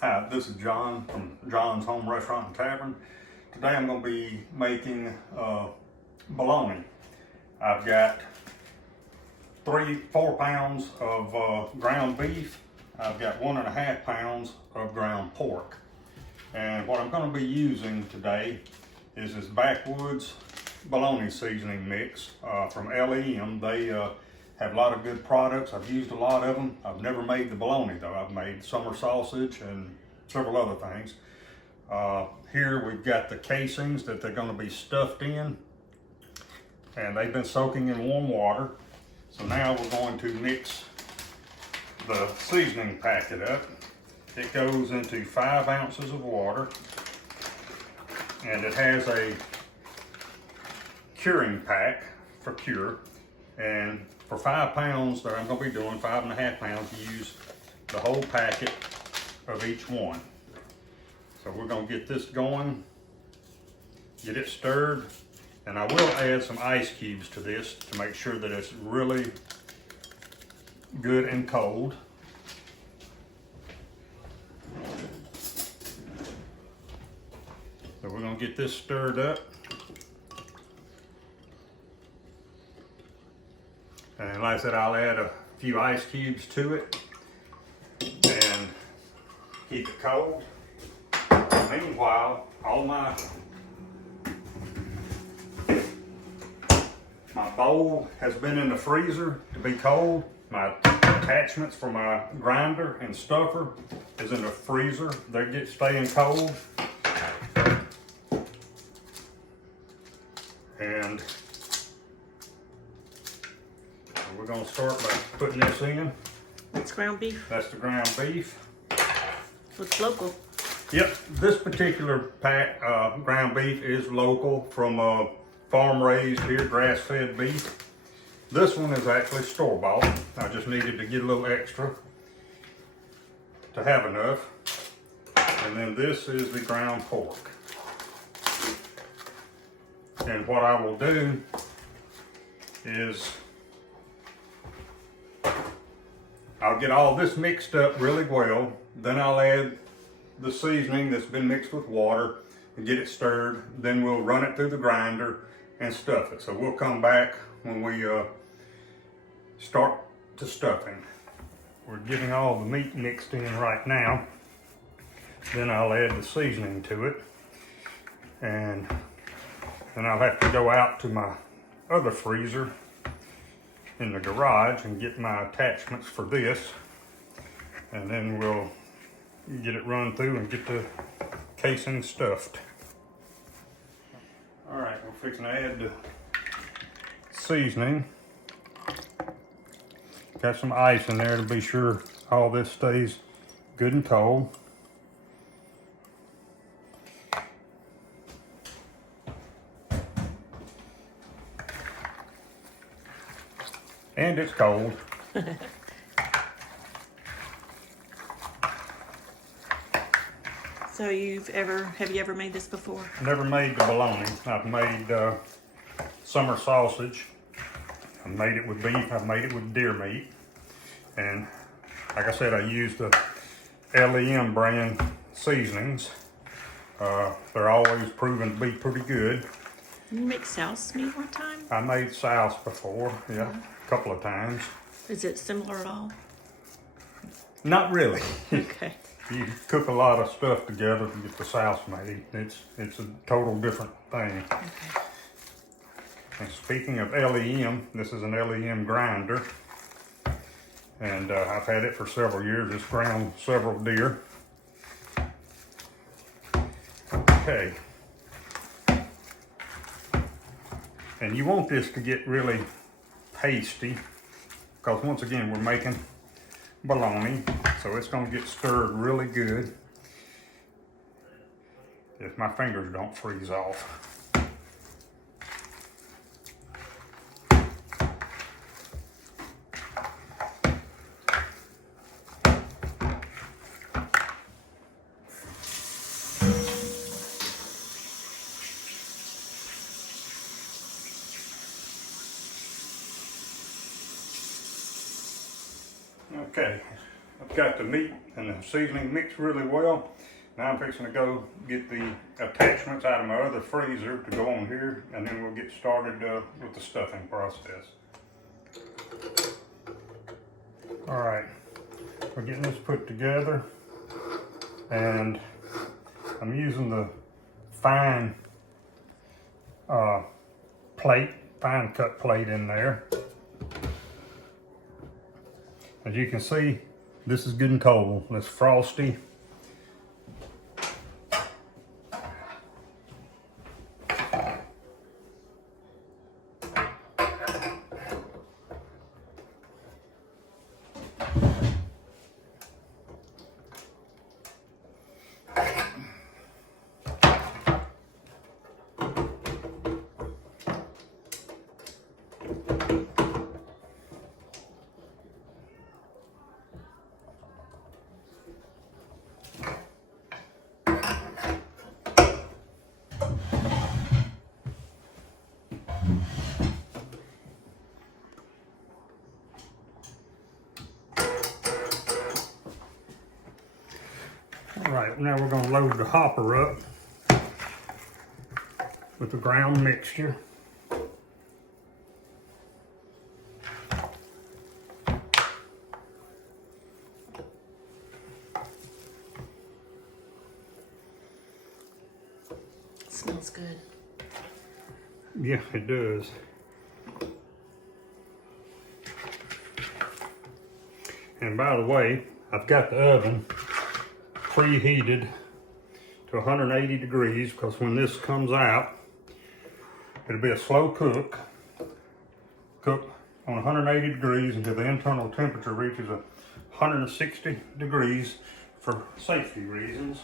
Hi, this is John from John's Home Restaurant and Tavern. Today I'm going to be making bologna. I've got 4 pounds of ground beef. I've got 1.5 pounds of ground pork. And what I'm going to be using today is this Backwoods bologna seasoning mix from LEM. They have a lot of good products. I've used a lot of them. I've never made the bologna though. I've made summer sausage and several other things. Here we've got the casings that they're going to be stuffed in, and they've been soaking in warm water. So now we're going to mix the seasoning packet up. It goes into 5 ounces of water, and it has a curing pack for cure. And for 5 pounds that I'm going to be doing, 5.5 pounds, you use the whole packet of each one. So we're going to get this going, get it stirred, and I will add some ice cubes to this to make sure that it's really good and cold. So we're going to get this stirred up. And like I said, I'll add a few ice cubes to it and keep it cold. Meanwhile, all my bowl has been in the freezer to be cold. My attachments for my grinder and stuffer is in the freezer. They staying cold. And we're going to start by putting this in. That's ground beef. That's the ground beef. Looks local. Yep, this particular pack ground beef is local from farm raised here, grass fed beef. This one is actually store bought. I just needed to get a little extra to have enough. And then this is the ground pork. And what I will do is I'll get all this mixed up really well. Then I'll add the seasoning that's been mixed with water and get it stirred. Then we'll run it through the grinder and stuff it. So we'll come back when we start to stuffing. We're getting all the meat mixed in right now. Then I'll add the seasoning to it. And then I'll have to go out to my other freezer in the garage and get my attachments for this. And then we'll get it run through and get the casing stuffed. All right, we're fixing to add the seasoning. Got some ice in there to be sure all this stays good and cold. And it's cold. So have you ever made this before? Never made the bologna. I've made summer sausage. I've made it with beef. I've made it with deer meat. And like I said, I used the LEM brand seasonings. They're always proven to be pretty good. Did you make souse meat one time? I made souse before, yeah, a couple of times. Is it similar at all? Not really. Okay. You cook a lot of stuff together to get the souse made. It's a total different thing. Okay. And speaking of LEM, this is an LEM grinder. And I've had it for several years. It's ground several deer. Okay. And you want this to get really pasty, because once again, we're making bologna, so it's going to get stirred really good if my fingers don't freeze off. Okay, got the meat and the seasoning mixed really well. Now I'm fixing to go get the attachments out of my other freezer to go on here, and then we'll get started with the stuffing process. All right, we're getting this put together, and I'm using the fine fine cut plate in there. As you can see, this is good and cold. It's frosty. All right, now we're gonna load the hopper up with the ground mixture. Smells good. Yeah, it does. And by the way, I've got the oven preheated to 180 degrees, because when this comes out, it'll be a slow cook on 180 degrees until the internal temperature reaches 160 degrees for safety reasons.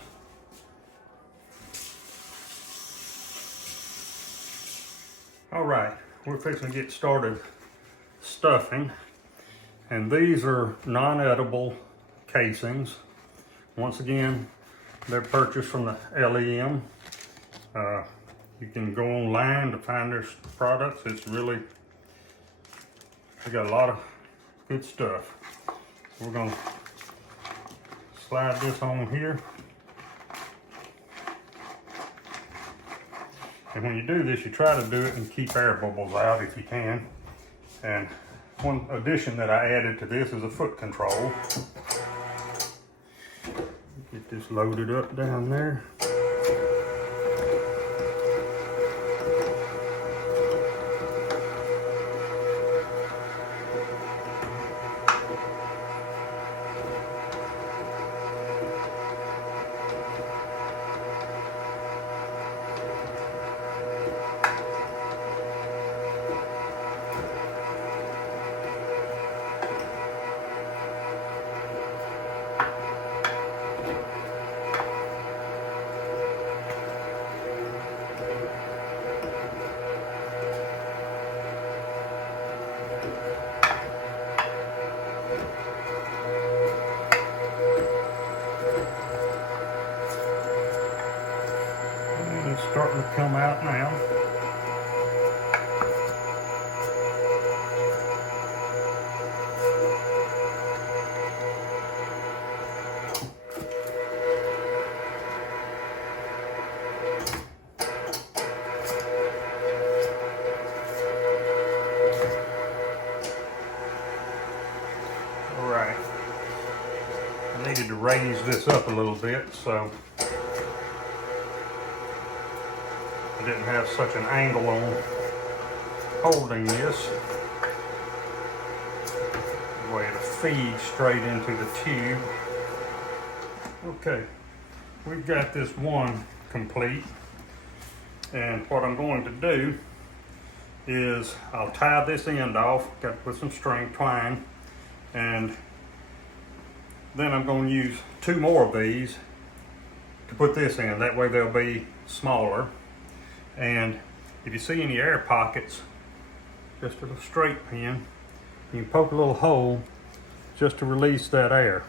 All right, we're fixing to get started stuffing, and these are non-edible casings. Once again, they're purchased from the LEM. You can go online to find their products. It's really, they got a lot of good stuff. We're gonna slide this on here. And when you do this, you try to do it and keep air bubbles out if you can. And one addition that I added to this is a foot control. Get this loaded up down there. Starting to come out now. All right. I needed to raise this up a little bit, so I didn't have such an angle on holding this. The way to feed straight into the tube. Okay, we've got this one complete, and what I'm going to do is I'll tie this end off, got to put some string twine, and then I'm going to use 2 more of these to put this in. That way they'll be smaller. And if you see any air pockets, just a straight pin, you can poke a little hole just to release that air.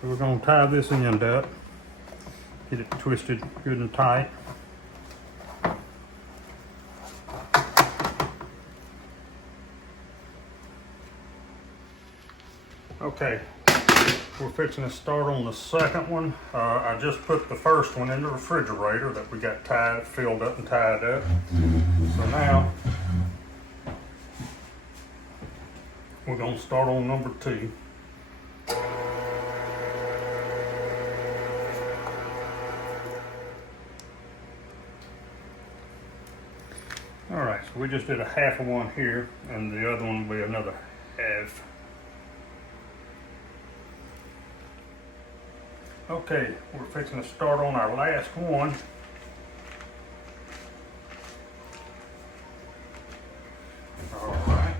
So we're going to tie this end up, get it twisted good and tight. Okay, we're fixing to start on the second one. I just put the first one in the refrigerator that we got filled up and tied up. So now we're gonna start on number 2. All right, so we just did a half of one here, and the other one will be another half. Okay, we're fixing to start on our last one. All right.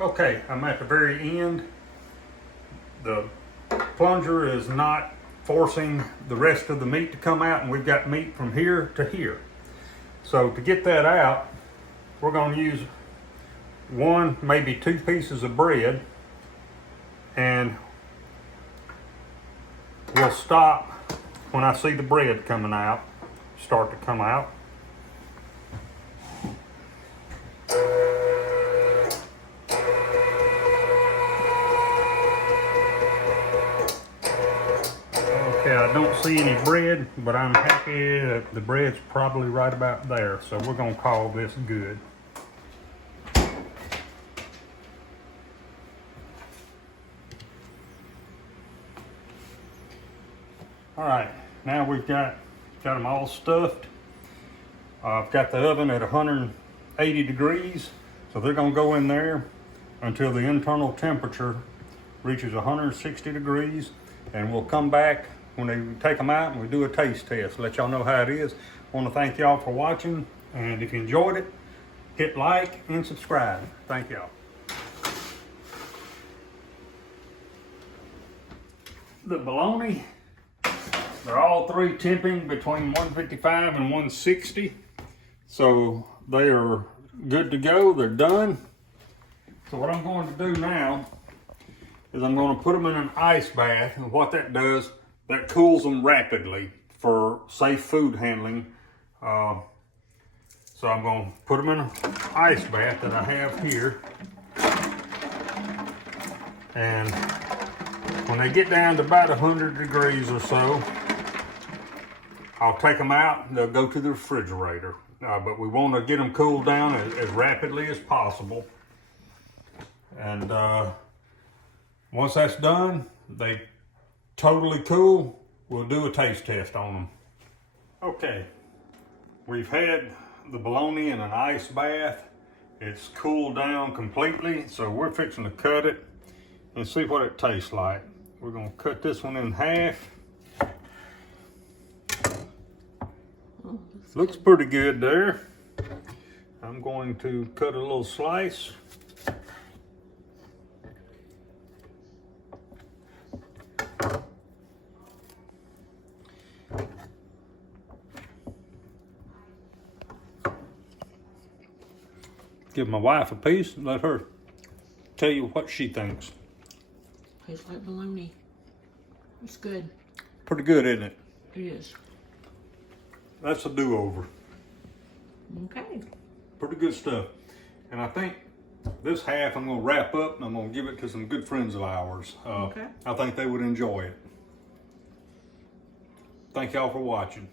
Okay, I'm at the very end. The plunger is not forcing the rest of the meat to come out, and we've got meat from here to here. So to get that out, we're going to use 1, maybe 2 pieces of bread, and we'll stop when I see the bread coming out, start to come out. I don't see any bread, but I'm happy that the bread's probably right about there. So we're gonna call this good. All right, now we've got them all stuffed. I've got the oven at 180 degrees. So they're gonna go in there until the internal temperature reaches 160 degrees. And we'll come back when they take them out and we do a taste test. Let y'all know how it is. I want to thank y'all for watching, and if you enjoyed it, hit like and subscribe. Thank y'all. The bologna, they're all 3 temping between 155 and 160. So they are good to go, they're done. So what I'm going to do now is I'm going to put them in an ice bath, and what that does, that cools them rapidly for safe food handling. So I'm going to put them in an ice bath that I have here. And when they get down to about 100 degrees or so, I'll take them out and they'll go to the refrigerator. But we want to get them cooled down as rapidly as possible. And once that's done, they totally cool, we'll do a taste test on them. Okay, we've had the bologna in an ice bath. It's cooled down completely, so we're fixing to cut it and see what it tastes like. We're gonna cut this one in half. Looks pretty good there. I'm going to cut a little slice. Give my wife a piece and let her tell you what she thinks. Tastes like bologna. It's good. Pretty good, isn't it? It is. That's a do-over. Okay. Pretty good stuff. And I think this half I'm going to wrap up and I'm going to give it to some good friends of ours. Okay. I think they would enjoy it. Thank y'all for watching.